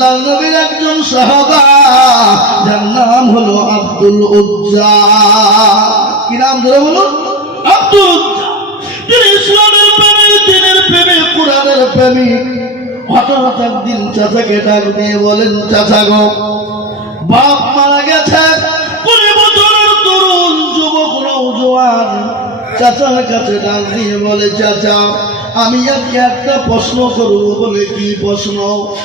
আল্লাহ নবীর একজন সাহাবা, যার নাম হলো আব্দুল উজ্জা। কি নাম ধরে বলুন? আব্দুল উজ্জা। তিনি ইসলামের প্রেমিক, দ্বীনের প্রেমিক, কোরআনের প্রেমিক। হঠাৎ একদিন চাচাকে ডাক দিয়ে বলেন, চাচা গো, বাপ মারা গেছে, 20 বছরের তরুণ যুবক নওজোয়ান। চাচার কাছে ডাক দিয়ে বলে, চাচা আমি একটা প্রশ্ন করব। বলে, কি প্রশ্ন?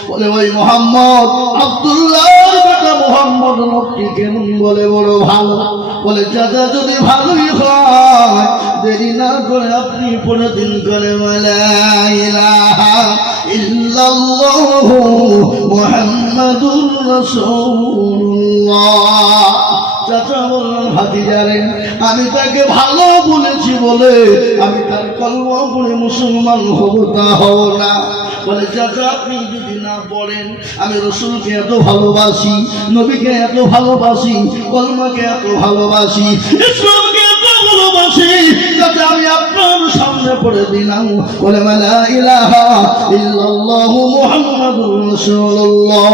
বলে, ওই মোহাম্মদ, আব্দুল্লাহর বেটা মোহাম্মদ লোকটি কেমন? বলে, বড় ভালো। বলে, চাচা যদি ভালোই হয়, দেরি না করে আপনি 15 দিন করে লা ইলাহা ইল্লাল্লাহু মুহাম্মাদুর রাসূলুল্লাহ। চাচা বললেন, ভাতিজারে আমি তাকে ভালো বলেছি বলে আমি তার কলমা পড়ে মুসলমান হব তা হব না। বলে, চাচা আপনি যদি না পড়েন, আমি রসুলকে এত ভালোবাসি, নবীকে এত ভালোবাসি, কলমাকে এত ভালোবাসি, ইসলামকে এত ভালোবাসি, চাচা আমি আপনার সামনে পড়ে দিলাম। বলে, লা ইলাহা ইল্লাল্লাহু মুহাম্মাদুর রাসূলুল্লাহ।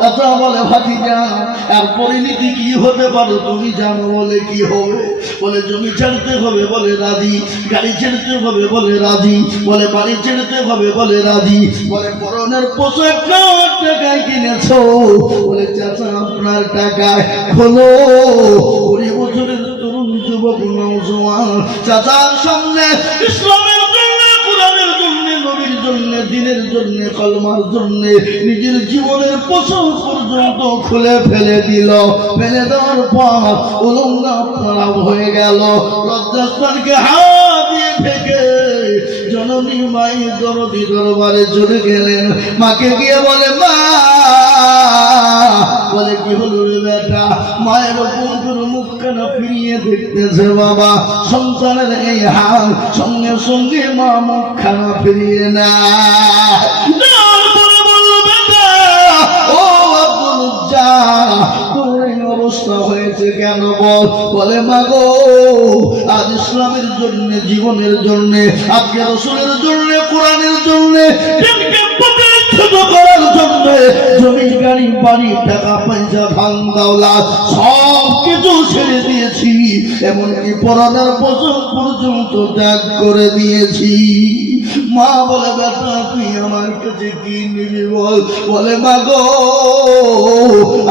চাচা বলে, ভাতিজা আর পরিণতি কি হতে পারে তুমি জানো? বলে, কি হবে? বলে, জমি ছাড়তে হবে। বলে, রাজি। গাড়ি ছেড়তে হবে। বলে, রাজি। বলে, বাড়ি ছেড়তে হবে। বলে, রাজি। বলে, পরনের পোশাক টাকায় কিনেছো? বলে, চাচা আপনার টাকায় হলো। 20 বছরের তরুণ যুবক নওজোয়ান চাচার সামনে ইসলামের জন্য, কোরআনের জন্য, নবীর জন্য, দ্বীনের জন্য, কলমার জন্য নিজের জীবনের পোশাক পর্যন্ত খুলে ফেলে দিল। ফেলে দেওয়ার পর উলঙ্গ খারাপ হয়ে গেল। লজ্জাস্থানকে হাত দিয়ে ঢেকে জননী মাই দরদি দরবারে চলে গেলেন। মাকে গিয়ে বলে, মা, বলে, কি হলো রে বেটা? মায়ের বন্ধুর মুখখানা ফিরিয়ে দেখতেছে বাবা, সন্তানের এই হাল। সঙ্গে সঙ্গে মা মুখখানা ফিরিয়ে না। অবস্থা হয়েছে কেন বল? বলে, মা গো, আজ ইসলামের জন্য, জীবনের জন্য, আজকে রসুলের জন্য, কোরআনের জন্য, করার জন্য জমি, গাড়ি, বাড়ি, টাকা পয়সা, ধান দৌলত সব কিছু ছেড়ে দিয়েছি। এমনকি পরনের পোশাক পর্যন্ত ত্যাগ করে দিয়েছি। মা বলে, বেটা তুই আমার কাছে কি নিবি বল? বলে, মা গো,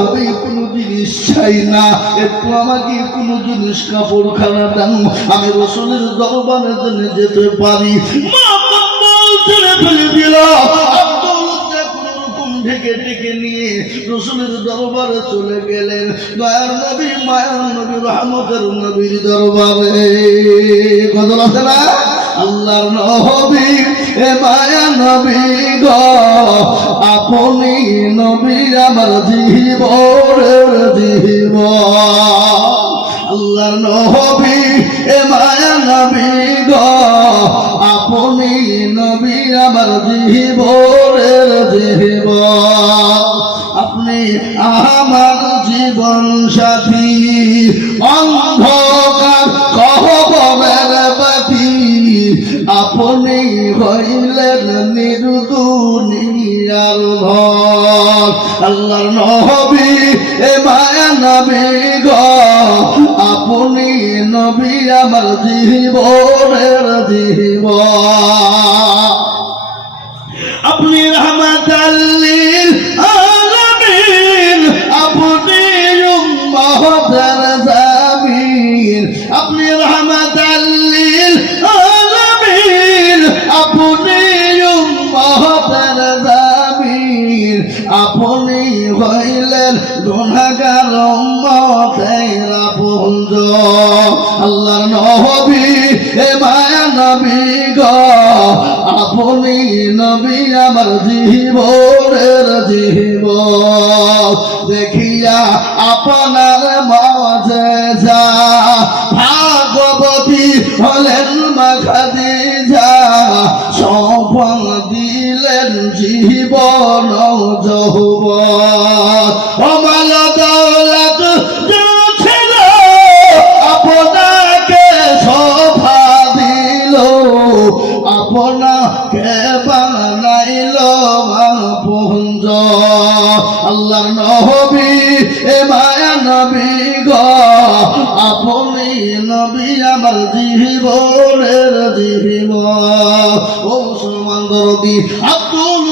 আমি কোনো জিনিস চাই না, একটু আমাকে কোনো জিনিস কাপড়খানা দাও, আমি রসুলের দরবারে জন্য যেতে পারি। মা ছেড়ে ফেলে দিল। ঢেকে ঢেকে নিয়ে রসুলের দরবারে চলে গেলেন। দয়ার নবী, মায়ার নবী, রহমতের নবীর দরবারে। কথা আছে না? আল্লাহর নবী, এ মায়া নবী গো, আপনি নবী আমার জীবনের জীবন। আল্লাহর নবী, এ মায়া নবী গো, আপনি নবী আমার জীবনের জীবন। আপনি আমার জীবন সাথী, অন্ধকার কবরের বাতি, আপনি হইলেন নির্দুনিয়ার ধন। আল্লাহর নবী, এ মায়া নবী গো, আপনি নবী আমার জীবনের জীবন। আপনি রহমাতাল লিল আলামিন, আপনি উম্মতের জামিন। আপনি রহমাতাল লিল আলামিন, আপনি উম্মতের জামিন। আপনি হইলেন গুনাহগার উম্মতের আপনজন। আল্লাহর নবী, এ মায়া নবী গো, আপনি নবী আমার জীবনের জীবন। দেখিয়া আপনার মুআজিজা, ভাগবতী হলেন মা খাদিজা, সম্পদ দিলেন জীবন যৌবন। অমাল দৌলত ছিল, আপনাকে শোভা দিল, আপনাকে বানাইল আপনজন। আল্লাহর নবী এ মায়া নবী গো আপনি নবী আমার জীবনের জীবন। ও মুসলমান দরদি আব্দুল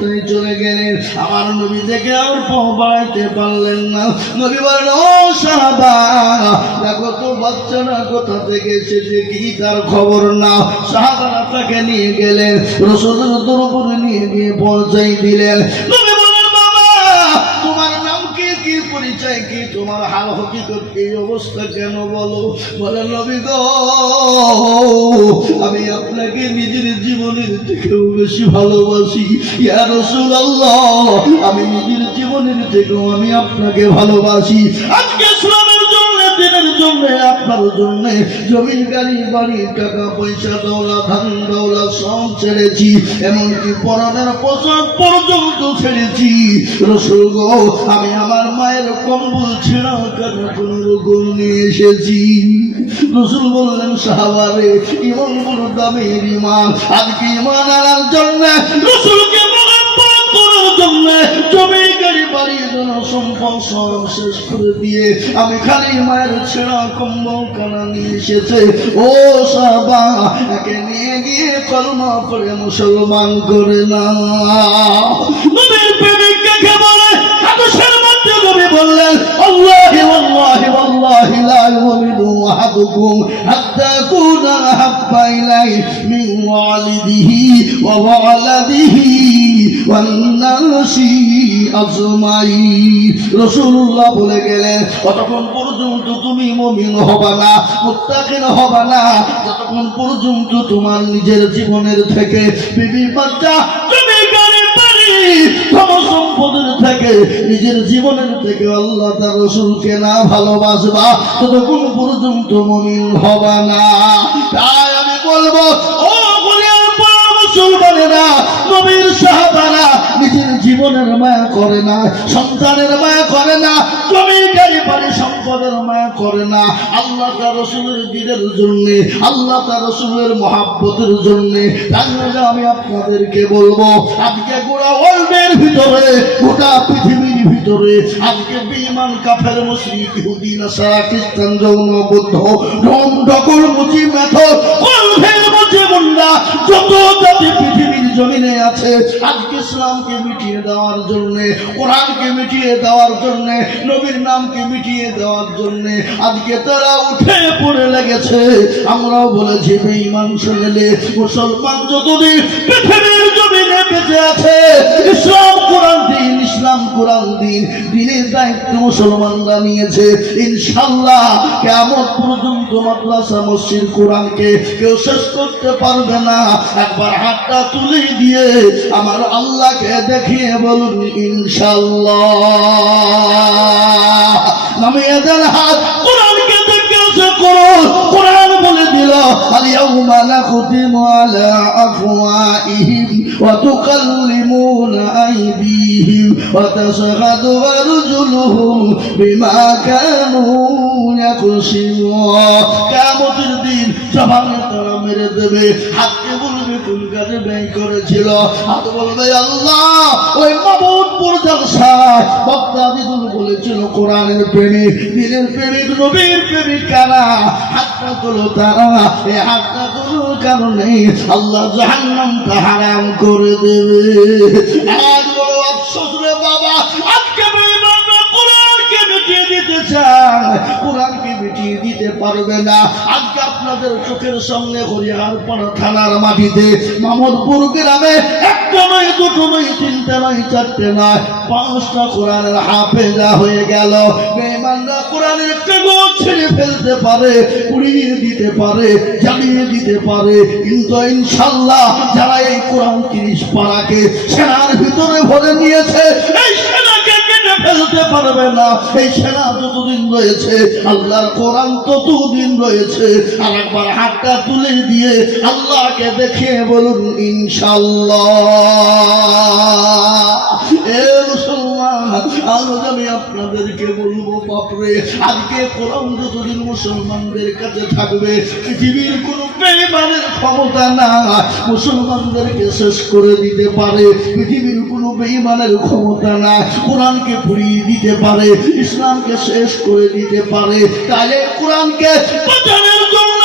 তাই চলে গেলেন। আমার নবী দেখে আর বাড়াইতে পারলেন না। নবী বলেন ও সাহাবা দেখো তো বাচ্চারা কোথা থেকে এসেছে কি তার খবর না। সাহাবারা তাকে নিয়ে গেলেন, রাসূলের দরবারে নিয়ে গিয়ে পৌঁছাই দিলেন। নবী বলেন বাবা তোমার নাম কি, কি পরিচয় কি, তোমার হাল হকিকত এই অবস্থা কেন বলো। বলে নবী গো আমি আপনাকে নিজের জীবনের থেকেও বেশি ভালোবাসি। ইয়া রাসূলুল্লাহ আমি নিজের জীবনের থেকেও আমি আপনাকে ভালোবাসি। আজকে ইসলামের জন্য দিনের জন্য আপনার জন্য জমি গাড়ি বাড়ি টাকা পয়সা দৌলত ধান দৌলত সব ছেড়েছি, এমনকি পরানের পোশাক পর্যন্ত ছেড়েছি। রাসূল গো আমি আমার মায়ের কম্বল ছেঁড়া কাটা কোনো গোল নিয়ে এসেছি। রাসূল বললেন সাহাবারে ইমান বড় দামের ইমান। আজকে ইমান আনার জন্য রাসূলকে মহব্বত করার জন্য জমি গাড়ি বাড়ি জন সম্পদ সব শেষ করে দিয়ে আমি খালি মায়ের ছেঁড়া কম্বল কানা নিয়ে এসেছে। ও সাহাবা একে নিয়ে গিয়ে কলমা পড়ে মুসলমান করে না। নবীর প্রেমিক কাকে বলে? হাদিসের মধ্যে নবী বললেন আল্লাহি ওয়াল্লাহি ওয়াল্লাহি লা ইউমিনু আহাদুকুম হাত্তা কুনা হাব্বা ইলাইহি মিন ওয়ালিদিহি ওয়া ওয়ালাদিহি ওয়ান নাসি আজমাইন। রাসূলুল্লাহ বলে গেলেন ততক্ষণ পর্যন্ত তুমি মুমিন হবা না, মুত্তাকিন হবা না যতক্ষণ পর্যন্ত তোমার নিজের জীবনের থেকে বিবি বাচ্চা তুমি গাড়ি বাড়ি ধন সম্পদের থেকে নিজের জীবনের থেকে আল্লাহ তার রাসূলকে না ভালোবাসবা ততক্ষণ পর্যন্ত মুমিন হবা না। তাই আমি বলবো ও মুসলমানেরা নবীর সাহাবারা নিজের জীবনের মায়া করে না, সন্তানের মায়া করে না, জমির গাড়ি বাড়ি সম্পদের মায়া করে না। আল্লাহ তার রাসূলের দ্বীনের জন্য, আল্লাহ তার রাসূলের মহব্বতের জন্য। তাহলে আমি আপনাদেরকে বলবো আজকে গোটা ওয়ার্ল্ডের ভিতরে গোটা পৃথিবীর ভিতরে আজকে বেঈমান কাফের মুশরিক ইহুদি নাসারা খ্রিস্টান জৈন বৌদ্ধ ঢোম ঢকল মুচি মেথর কলভের মুচি মুন্ডা যত জাতি পৃথিবীর জমিনে আছে আজকে ইসলামকে মিটিয়ে দেওয়ার জন্য, কোরআনকে মিটিয়ে দেওয়ার জন্য, নবীর নামকে মিটিয়ে দেওয়ার জন্য আজকে তারা উঠে পড়ে লেগেছে। আমরাও বলেছি বেঈমান শুনলে মুসলমান যতদিন পৃথিবীর জমিনে বেঁচে আছে ইসলাম কোরআন দিন, ইসলাম কোরআন দিন, দিনের দায়িত্ব মুসলমানরা নিয়েছে। ইনশাআল্লাহ কিয়ামত পর্যন্ত মাদ্রাসা মসজিদ কোরআনকে কেউ শেষ করতে পারবে না। একবার হাতটা তুলে দিয়ে আমার আল্লাহকে দেখিয়ে বলুন ইনশাআল্লাহ। নামিয়ে দেন হাত, কোরআনকে জিজ্ঞাসা করুন। কোরআন বলে দিল আল-ইয়াউমা নাখতিমু আলা আফওয়াহিহিম ওয়া তুকাল্লিমুনা আইদিহিম ওয়া তাশহাদু আরজুলুহুম বিমা কানু ইয়াকসিবুন। কিয়ামতের দিন জবানে তারা মেরে দেবে, হাতকে বলবে কোন কাজে ব্যয় করেছিল। হাত বলবে আল্লাহ ওই মাহমুদপুর জলসায় বক্তা বিদুল বলেছিল কোরআনের প্রেমিক, দিনের প্রেমিক, নবীর প্রেমিক কারা? হাতটা তোলো তারা। এই হাতটা তোলার কারণে আল্লাহ জাহান্নামটা হারাম করে দেবে। আজ বড় আফসোস রে বাবা, আজকে বেঈমানরা কোরআনকে মিটিয়ে দিতে চায়, কোরআনকে মিটিয়ে দিতে পারবে না। আজকে আপনাদের চোখের সামনে হরিহরপাড়া থানার মাটিতে মামুদপুর গ্রামে একটা নয়, দুটো নয়, তিনটা নয়, চারটে নয়, 5টা কোরআনের হাফেজা হয়ে গেল। বেঈমানরা কোরআনের কাগজ ছিঁড়ে ফেলতে পারে, পুড়িয়ে দিতে পারে, জ্বালিয়ে দিতে পারে, কিন্তু ইনশাআল্লাহ যারা এই কোরআন 30 পারাকে সেনার ভিতরে ভরে নিয়েছে এই সেনাকে কেটে ফেলতে পারবে না। এই সেনা যতদিন রয়েছে আল্লাহর কোরআন ততদিন রয়েছে। আর একবার হাতটা তুলে দিয়ে আল্লাহকে দেখিয়ে বলুন ইনশাআল্লাহ। এ মুসলমান, আজ আমি আপনাদেরকে বলবো, বাপরে, আজকে কোরআন যতদিন মুসলমানদের কাছে থাকবে, পৃথিবীর কোনো বেঈমানের ক্ষমতা না মুসলমানদেরকে শেষ করে দিতে পারে। পৃথিবীর কোনো বেঈমানের ক্ষমতা না কোরআনকে পুড়িয়ে দিতে পারে, ইসলামকে শেষ করে দিতে পারে। তাহলে কোরআনকে বাঁচানোর জন্য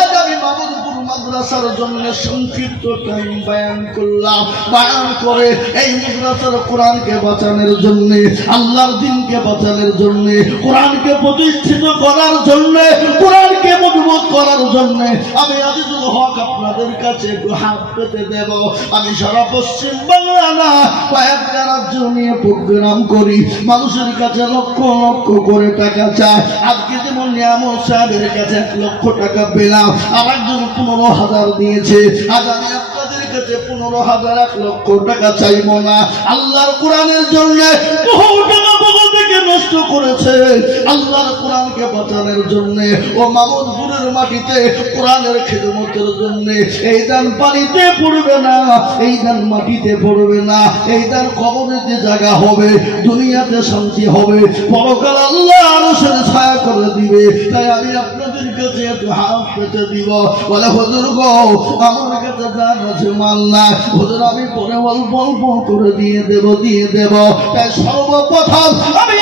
আজ আমি মামুদপুর মাদ্রাসার জন্য সংক্ষিপ্ত টাইম বয়ান করলাম। বয়ান করে এই মাদ্রাসার কোরআনকে বাঁচানোর জন্য, আল্লাহর দ্বীনকে বাঁচানোর জন্য, কোরআনকে প্রতিষ্ঠিত করার জন্য, কোরআনকে মজবুত করার জন্য আমি আজিজুল হক আপনাদের কাছে একটু হাত পেতে দেব। আমি সারা পশ্চিম বাংলা না কয়েকটা রাজ্য নিয়ে প্রোগ্রাম করি, মানুষের কাছে লক্ষ লক্ষ করে টাকা চায়। আজকে যেমন নিয়ামত সাহেবের কাছে 1 লক্ষ টাকা পেলাম, আর একজন 15,000 দিয়েছে। আজ আমি আপনাদের কাছে 15,000 1 লক্ষ টাকা চাইব না। আল্লাহর কোরআনের জন্য বহু টাকা বগল থেকে নষ্ট করেছে, আল্লাহর কোরআনকে বাঁচানোর জন্য। ও মামুদপুরের মাটিতে কোরআনের খিদমতের জন্য এই দান পানিতে পড়বে না, এই দান মাটিতে পড়বে না, এই দান কবরেতে জায়গা হবে, দুনিয়াতে শান্তি হবে, পরকাল আল্লাহ আরশের ছায়া করে দিবে। তাই আমি আপনাদের কাছে একটু হাত পেতে দিব। বলে হুজুর গো, আমার কাছে দান আছে, মাল না হুজুর, আমি পরে অল্প অল্প করে দিয়ে দেব। তাই সর্বপ্রথম আমি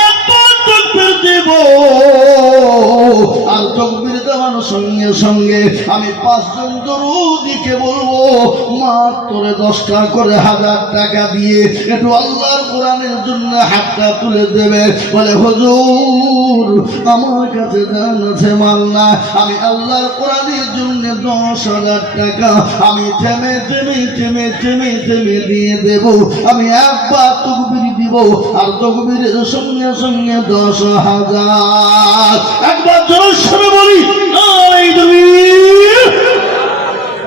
তাকবীর দেব, আর তাকবীর দেওয়ার সঙ্গে সঙ্গে আমি 5 জন দরুদীকে বলবো মাত্র 10 টাকা করে 1000 টাকা দিয়ে একটু আল্লাহর কোরআনের জন্য হাতটা তুলে দেবে। বলে হুজুর, আমার কাছে দান আছে, মাল না, আমি আল্লাহর কোরআনের জন্য 10,000 টাকা আমি থেমে দিয়ে দেব। আমি একবার তাকবীর দিব, আর তাকবীরের সঙ্গে সঙ্গে 10,000। একবার জোরে সরে বলি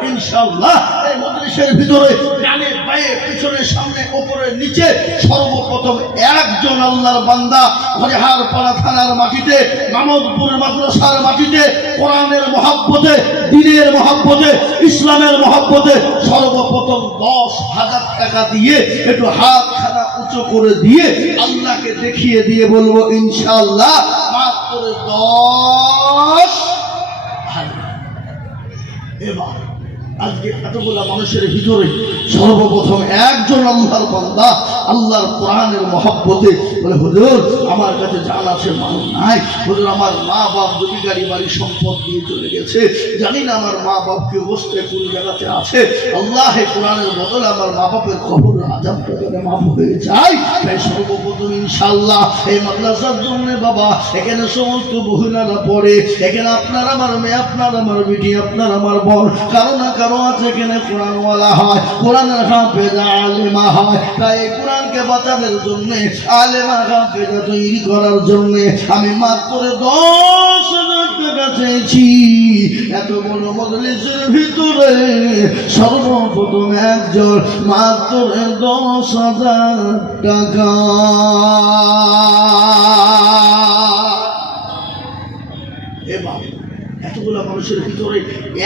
ইনশাআল্লাহ। এই মজলিসের ভিতরে ডানে বাঁয়ে পিছনে সামনে উপরে নিচে সর্বপ্রথম একজন আল্লাহর বান্দা হরিহারপাড়া থানার মাটিতে, মামুদপুর মাদ্রাসার মাটিতে কোরআনের মহব্বতে, দ্বীনের মহব্বতে, ইসলামের মহব্বতে সর্বপ্রথম 10,000 টাকা দিয়ে একটু হাতখানা উঁচু করে দিয়ে আল্লাহকে দেখিয়ে দিয়ে বলবো ইনশাআল্লাহ মাত্র 10,000। এবার আজকে এতগুলা মানুষের ভিতরে সর্বপ্রথম একজন আল্লাহর বান্দা আল্লাহর কোরআনের মহব্বতে বলে হুজুর, আমার কাছে জান আছে, মাল নাই। হুজুর, আমার মা বাপ জমি গাড়ি বাড়ি সম্পদ দিয়ে চলে গেছে, জানি না আমার মা বাপ কি অবস্থায় কোন জায়গাতে আছে। আল্লাহ কোরআনের বদলে আমার মা বাপের খবর আযাবটা যেন মাফ হয়ে যায়। তাই সর্বপ্রথম ইনশাআল্লাহ এই মাদ্রাসার জন্য বাবা, এখানে সমস্ত মহিলারা পড়ে, এখানে আপনার আমার মেয়ে, আপনার আমার বেটি, আপনার আমার বোন, কারো না কারো আছে এখানে কোরআনওয়ালা হয়, কোরআনের হাফেজ আলেমা হয়। তাই কোরআনকে বাঁচানোর জন্য, আলেমা হাফেজা তৈরি করার জন্য আমি মাত্র 10,000 টাকা চেয়েছি। এত বড় মজলিসের ভিতরে সর্বপ্রথম একজন মাত্র 10,000 টাকা। এবার এতগুলা মানুষের ভিতরে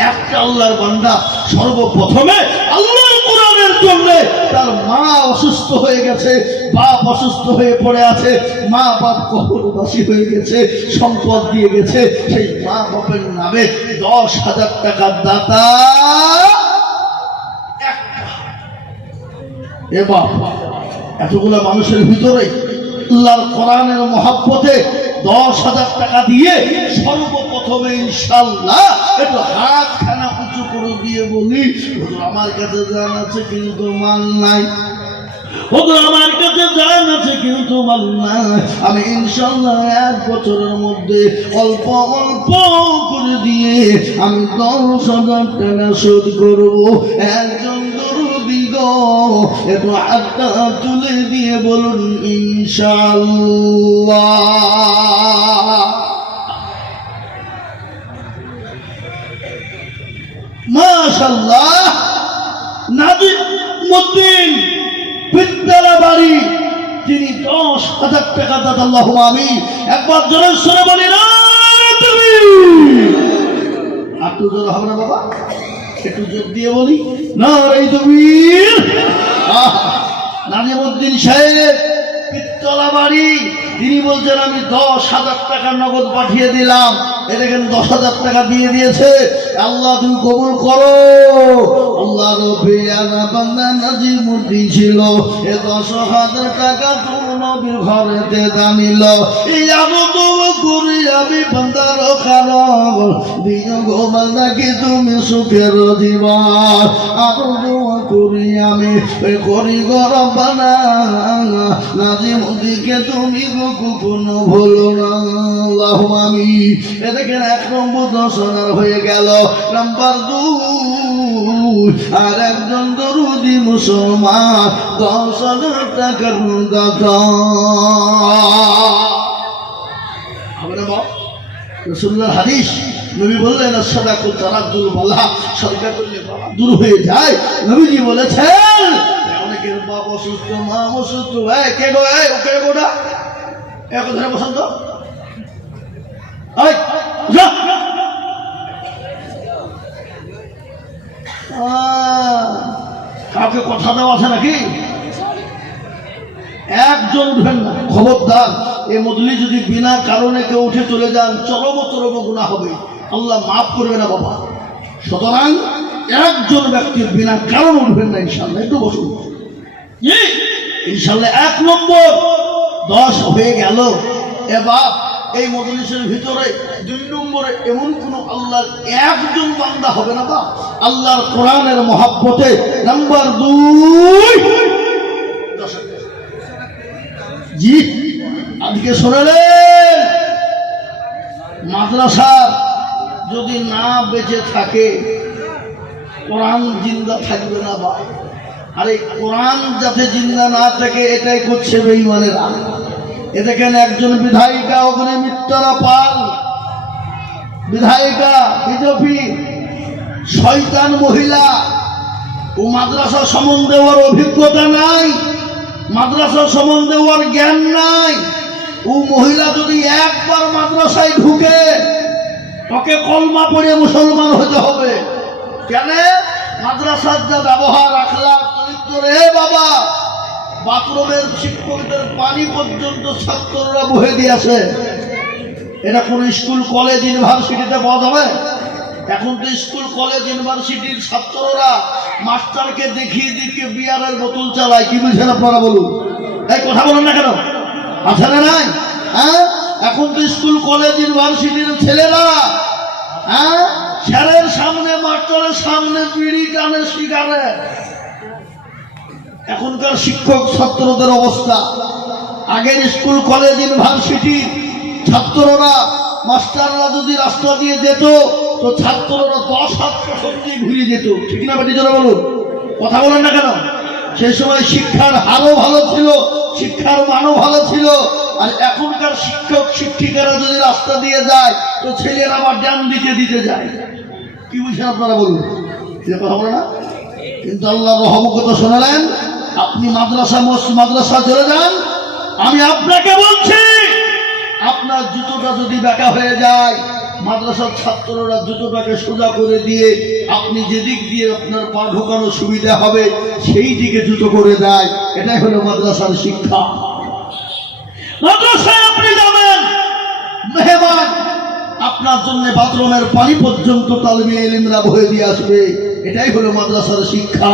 একটা আল্লাহর বান্দা সর্বপ্রথমে আল্লাহর কোরআনের জন্য, তার মা অসুস্থ হয়ে গেছে, বাপ অসুস্থ হয়ে পড়ে আছে, মা বাপ কবরবাসী হয়ে গেছে, সম্পদ দিয়ে গেছে, সেই মা বাপের নামে 10,000 টাকার দাতা একটা। এবার এতগুলা মানুষের ভিতরে আল্লাহর কোরআনের মহব্বতে 10,000 টাকা দিয়ে সর্বপ্রথমে ইনশাআল্লাহ একটু হাতখানা উঁচু করে দিয়ে বলি হুজুর, আমার কাছে জান আছে কিন্তু মাল নাই। হুজুর, আমার কাছে জান আছে কিন্তু মাল নাই। আমি ইনশাআল্লাহ 1 বছরের মধ্যে অল্প অল্প করে দিয়ে আমি 10,000 টাকা শোধ করবো। একজন দরুদি গো, একটু হাতটা তুলে দিয়ে বলুন ইনশাআল্লাহ। মাশাআল্লাহ। নাজিমউদ্দিন বিদ্যালয় বাড়ি, তিনি 10,000 টাকা দাতা। আল্লাহুম্মা আমিন। একবার জোরে সরে বলি না তুমি। আর তো জোরে হবে না বাবা, একটু জোর দিয়ে বলি না রে তুমি। নাজিমউদ্দিন সাহেব পিত্তলা বাড়ি, তিনি বলছেন আমি 10,000 টাকা নগদ পাঠিয়ে দিলাম। এ দেখেন 10,000 টাকা দিয়ে দিয়েছে। আল্লাহ তুমি কবুল করো। আল্লাহ রবিয়ানা বান্দা নাজিমউদ্দিন ছিল, এ 10,000 টাকা তুমি নবীর ঘরেতে দানিল। এই আনন্দ করি আমি বান্দার কারণ দিও গো বান্দাকে তুমি সুখের জীবন। আনন্দ করি আমি করি গো রব্বানা নাজিমউদ্দিনকে তুমি কখনো ভুলো না। আল্লাহুম্মা আমিন। এ দেখেন 1 নম্বর 10,000 হয়ে গেল। নাম্বার 2, আর একজন দরুদি মুসলমান 10,000 টাকার দাতা হবে না। রাসূলুল্লাহর হাদিস, নবী বললেন সাদাকুল তারাদ্দুল বালা, সদকা করলে বালা দূর হয়ে যায়। নবীজি বলেছেন অনেকের বাপ অসুস্থ, মা অসুস্থ, কে গো ওকে গোটা এক ধরে বসন্ত কাউকে কথা দেওয়া আছে নাকি? একজন উঠবেন না, খবরদার। এই মজলি যদি বিনা কারণে কেউ উঠে চলে যান চরমতর গুনাহ হবে, আল্লাহ মাফ করবে না বাবা। সুতরাং একজন ব্যক্তির বিনা কারণ উঠবেন না ইনশাআল্লাহ। একটু বসুন ইনশাআল্লাহ। 1 নম্বর 10 হয়ে গেল। এবার এই মজলিসের ভিতরে 2 নম্বরে এমন কোন আল্লাহর একজন বান্দা হবে না বা আল্লাহর কোরআনের মহব্বতে। নাম্বার 2, জি আজকে শোনালেন মাদ্রাসা যদি না বেঁচে থাকে কোরআন জিন্দা থাকবে না বা। আর এই কোরআন যাতে জিন্দা না থাকে এটাই করছে বেঈমানেরা। এ দেখেন একজন বিধায়িকা অগ্নিমিত্রা পাল, বিধায়িকা বিজেপি, শয়তান মহিলা। ও মাদ্রাসা সম্বন্ধে ওর অভিজ্ঞতা নাই, মাদ্রাসা সম্বন্ধে ওর জ্ঞান নাই। ও মহিলা যদি একবার মাদ্রাসায় ঢুকে তোকে কলমা পড়ে মুসলমান হতে হবে। কেন? মাদ্রাসার যা ব্যবহার আখলাক চরিত্র রে বাবা, বাথরুমের শিক্ষকদের পানি পর্যন্ত ছাত্ররা বহে দিয়েছে। এটা কোন স্কুল কলেজ ইউনিভার্সিটিতে পাওয়া যাবে? এখন তো স্কুল কলেজ ইউনিভার্সিটির ছাত্ররা মাস্টারকে দেখিয়ে দিকে বিয়ারের বোতল চালায়। কি বুঝছেন আপনারা বলুন? এই কথা বলুন না কেন? আছে না নাই? হ্যাঁ, এখন তো স্কুল কলেজ ইউনিভার্সিটির ছেলেরা স্যারের সামনে মাস্টারের সামনে বিড়ি টানে, সিগারেট। এখনকার শিক্ষক ছাত্রদের অবস্থা। আগের স্কুল কলেজ ইউনিভার্সিটি ছাত্ররা মাস্টাররা যদি রাস্তা দিয়ে যেত তো ছাত্ররা 10 হাত প্রথম দিয়ে ঘুরিয়ে যেত। ঠিক না বেটি? জোরে বলুন, কথা বলেন না কেন? সেই সময় শিক্ষার হারও ভালো ছিল, শিক্ষার মানও ভালো ছিল। আর এখনকার শিক্ষক শিক্ষিকারা যদি রাস্তা দিয়ে যায় তো ছেলেরা আবার ডান দিকে দিতে যায়। কি বুঝছেন আপনারা বলুন? কথা বলে না? কিন্তু আল্লাহ রহমত শোনালেন, আপনি মাদ্রাসা চলে যান। আমি আপনাকে বলছি, আপনার জুতোটা যদি বেঁকা হয়ে যায়, মাদ্রাসার ছাত্ররা জুতোটাকে সোজা করে দিয়ে আপনি যেদিক দিয়ে আপনার পা ঢোকানোর সুবিধা হবে সেই দিকে জুতো করে দেয়। এটাই হলো মাদ্রাসার শিক্ষা। মাদ্রাসায় আপনি যাবেন, মেহমান আপনার জন্য বাথরুমের পানি পর্যন্ত তালিমে ইলমরা বহে দিয়ে আসবে। এটাই হলো মাদ্রাসার শিক্ষা।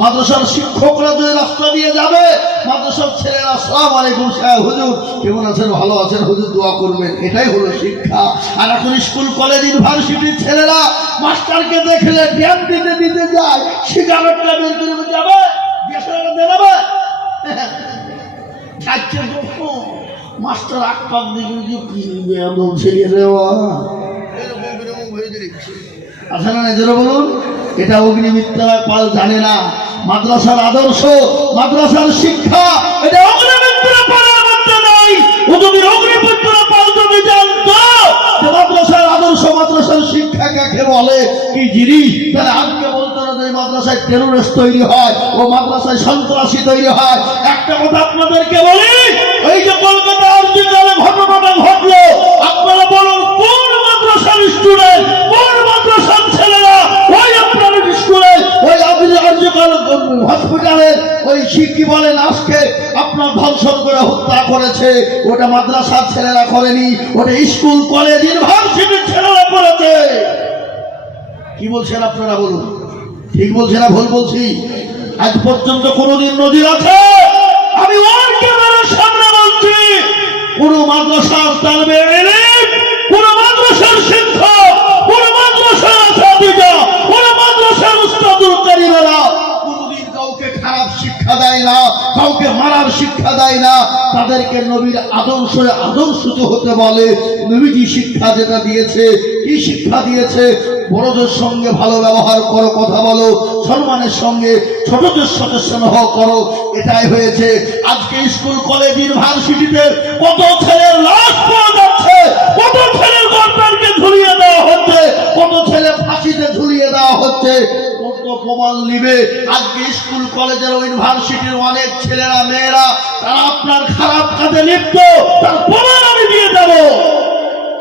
মাদ্রাসার শিক্ষকরা যদি রাস্তা দিয়ে যাবে, মাদ্রাসার ছেলেরা আসসালামু আলাইকুম সাহেব, হুজুর কেমন আছেন? ভালো আছেন হুজুর, দোয়া করবেন। এটাই হলো শিক্ষা। আর এখন স্কুল কলেজ ইউনিভার্সিটির ছেলেরা মাস্টারকে দেখলে জ্ঞান দিতে দিতে যায়, সিগারেটটা বের করে যাবে, গ্যাসটা দেবে, যাচ্ছে মাস্টার আকপাক দিকে কি বেয়াদব ছেড়ে দেওয়া আছে না? নিজেরা বলুন। এটা অগ্নিমিত্রা পাল জানে না মাদ্রাসার আদর্শ, মাদ্রাসার শিক্ষা। এটা অগ্নিমিত্রা পালের মধ্যে নাই। ও যদি অগ্নিমিত্রা পাল যদি জানতো যে মাদ্রাসার আদর্শ, মাদ্রাসার শিক্ষা কাকে বলে, কি জিনিস, তাহলে আজকে বলতো না যে মাদ্রাসায় টেরোরিস্ট তৈরি হয়, ও মাদ্রাসায় সন্ত্রাসী তৈরি হয়। একটা কথা আপনাদেরকে বলি, এই যে কলকাতা আর্জিকালে ঘটনাটা ঘটলো, আপনারা বলুন কোন মাদ্রাসার স্টুডেন্ট, কোন মাদ্রাসার ছেলেরা ওই আপনার স্কুলে ওই আর্জিকাল মেন্টাল হসপিটালে ওই শিক্ষি বলেন আজকে আপনার ধর্ষণ করে হত্যা করেছে, ওটা মাদ্রাসার ছেলেরা করেনি, ওটা স্কুল কলেজ ইউনিভার্সিটির ছেলেরা করেছে। কি বলছেন আপনারা বলুন, ঠিক বলছে না ভুল বলছি? আজ পর্যন্ত কোনদিন নজির আছে? আমি ওর ক্যামেরার সামনে বলছি, কোন মাদ্রাসার তালবে ইলম, কোন মাদ্রাসার শিক্ষক, কোন মাদ্রাসার আসাদিজা, কোন মাদ্রাসার উস্তাদুল কারীমেরা কোনদিন কাউকে খারাপ শিক্ষা দেয় না, কাউকে মারার শিক্ষা দেয় না। তাদেরকে নবীর আদর্শিত হতে বলে। নবীজি শিক্ষা যেটা দিয়েছে, কি শিক্ষা দিয়েছে? বড়দের সঙ্গে ভালো ব্যবহার করো, কথা বলো, সম্মানের সঙ্গে ছোটদের সাথে স্নেহ করো, এটাই হয়েছে। আজকে স্কুল কলেজ ইউনিভার্সিটিতে কত ছেলের লাশ পাওয়া যাচ্ছে, কত ছেলের গর্দানকে ঝুলিয়ে দেওয়া হচ্ছে, কত ছেলে ফাঁসিতে ঝুলিয়ে দেওয়া হচ্ছে। কত প্রমাণ নিবে? আজকে স্কুল কলেজের ইউনিভার্সিটির অনেক ছেলেরা মেয়েরা তারা আপনার খারাপ কাজে লিপ্ত, তার প্রমাণ আমি দিয়ে দেবো।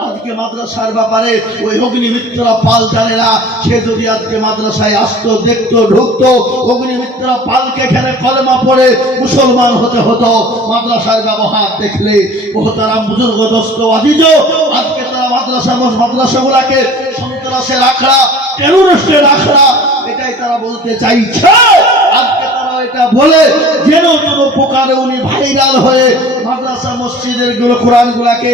আজকে মাদ্রাসার ব্যাপারে ওই অগ্নিমিত্রা পাল জানে না। সে যদি আজকে মাদ্রাসায় আসতো, দেখতো, ঢুকতো, অগ্নিমিত্রা পালকে এখানে কলেমা পড়ে মুসলমান হতে হতো। মাদ্রাসার ব্যবহার দেখলে ও তারা বুজুর্গ দোস্ত আজিজ, আজকে তারা মাদ্রাসাগুলাকে সন্ত্রাসের আখড়া, টেরোরিস্টের আখড়া, এটাই তারা বলতে চাইছে। আজকে তারা এটা বলে যেন কোনো প্রকারে উনি ভাইরাল হয়ে মাদ্রাসা মসজিদের কোরআন গুলাকে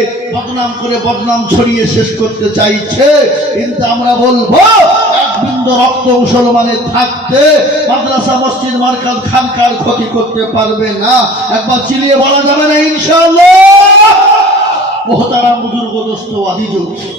বদনাম ছড়িয়ে শেষ করতে চাইছে। কিন্তু আমরা বলবো, এক বিন্দু রক্ত মুসলমানের থাকতে মাদ্রাসা মসজিদ মার্কাজ খানকার ক্ষতি করতে পারবে না। একবার চিলিয়ে বলা যাবে না ইনশাআল্লাহ।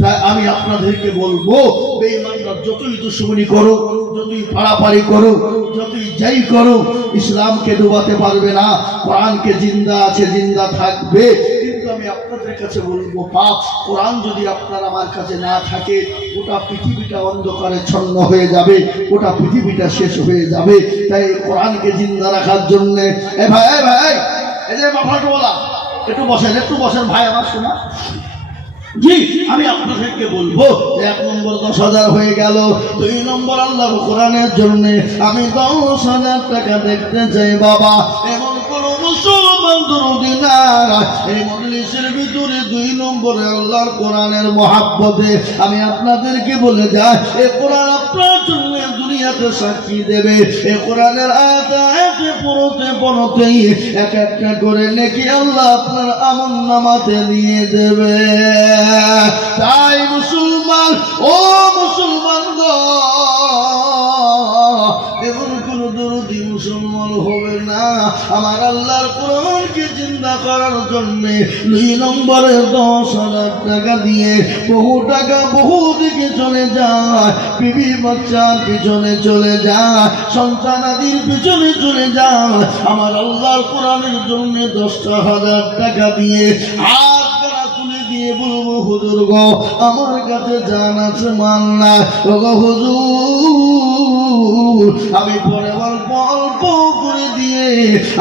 তাই আমি আপনাদেরকে বলবো, বেঈমানরা যতই দুশমনি করো, যতই পাড়াপাড়ি করো, যতই যাই করো, ইসলামকে ডুবাতে পারবে না। কোরআনকে জিন্দা আছে, জিন্দা থাকবে। কিন্তু আমি আপনাদের কাছে বলবো, পাপ কোরআন যদি আপনার আমার কাছে না থাকে, গোটা পৃথিবীটা অন্ধকারে ছন্ন হয়ে যাবে, গোটা পৃথিবীটা শেষ হয়ে যাবে। তাই কোরআনকে জিন্দা রাখার জন্য ভাই এই যে মাফলাটা বলা, একটু বসেন ভাই আমার শোনা। জি, আমি আপনাদেরকে বলবো, 1 নম্বর 10,000 হয়ে গেল। 2 নম্বর আল্লাহর কোরআনের জন্য আমি 10,000 টাকা দেখতে চাই বাবা। এমন কোন মুসলমান দরদি না এই মজলিসের ভিতরে 2 নম্বরে আল্লাহর কোরআনের মহাব্বতে আমি আপনাদেরকে বলে যাই, এই কোরআন আপনার জন্য দুনিয়াতে সাক্ষী দেবে। এই কোরআনের আয়াতে পড়তেই এক একটা করে নেকি আল্লাহ আপনার আমলনামাতে দিয়ে দেবে। তাই মুসলমান, ও মুসলমান গো, এমন কোন দরদি মুসলমান হবে না আমার আল্লাহর কোরআনকে জিন্দা করার জন্য 2 নম্বরে 10,000 টাকা দিয়ে বহু টাকা বহু দিকে চলে যায়, বিবি বাচ্চার পিছনে চলে যায়, সন্তানাদির পিছনে চলে যায়, আমার আল্লাহর কোরআনের জন্য 10,000 টাকা দিয়ে আর বলবো, হুজুর গো আমার কাছে জান আছে, মান না গো হুজুর, আমি পরে অল্প অল্প করে দিয়ে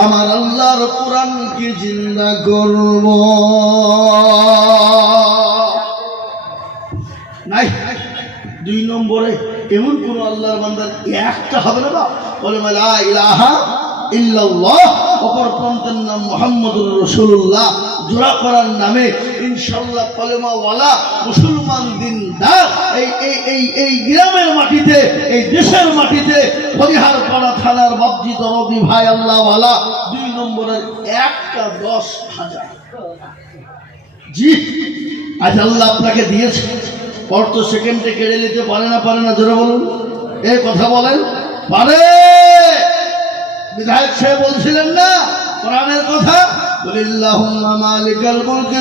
আমার আল্লাহর কোরআনকে জিন্দা করব। নাই 2 নম্বরে এমন কোন আল্লাহর বান্দার একটা হবে না, বলে লা ইলাহা ইল্লাল্লাহ, অপর প্রান্তের নাম মুহাম্মদুর রাসূলুল্লাহ, জোড়া করার নামে ইনশাআল্লাহ কলেমাওয়ালা মুসলমান দিনদার এই গ্রামের মাটিতে, এই দেশের মাটিতে, হরিহারপাড়া থানার বাবজি দরদি ভাই আল্লাহওয়ালা 2 নম্বরের একটা 10,000। জি, আজ আল্লাহ আপনাকে দিয়েছে, অর্থ সেকেন্ডে কেড়ে নিতে পারে না, জোরে বলুন, এই কথা বলেন, পারে। বিধায়ক সাহেব বলছিলেন না কোরআনের কথা, বলিল্লাহুম্মা মালিকাল মুলক